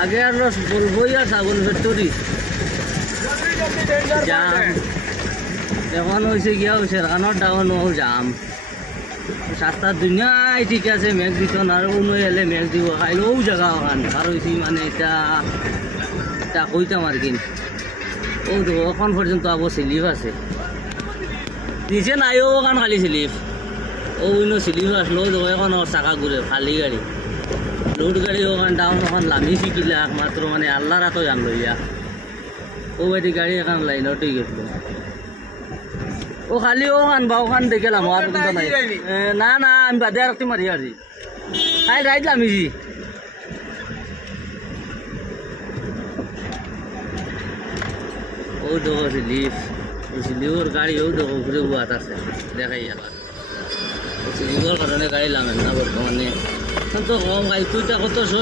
আগে আর বলবই আর ছাগল ফ্যাক্টরি এখন হয়েছে গিয়া হয়েছে রানোর ডাউন জাম রাস্তার দুনিয়ায় ঠিক আছে মেঘ দিত না আর অন্য এলে মেঘ দিব খাইলেও জায়গা ওখান আর হয়েছি মানে এটা কইতাম আর কি ও তো এখন পর্যন্ত আবো স্লিপ আছে নিচে নাইও ওখান খালি স্লিপ ও অন্য স্লিপ আসলো তো এখন ওর চাকা ঘুরে খালি গাড়ি লোড গাড়ি ওখান ডাউন ওখান লামি শিখিলে একমাত্র মানে আল্লাহর এত জান লইয়া ও এটি গাড়ি এখন লাইনতেই গেছিল ও খালি ওখান বা ওখান দেখলাম আর কিন্তু নাই না না আমি বাদে আর একটু মারি আজি খাই রাইট লামিছি ও দেখো স্লিপ স্লিপর গাড়ি ও দেখো ঘুরে বুয়াত আছে দেখাই গেল স্লিপর কারণে গাড়ি লামেন না বর্তমানে তো কম গাড়ি তুই কত শো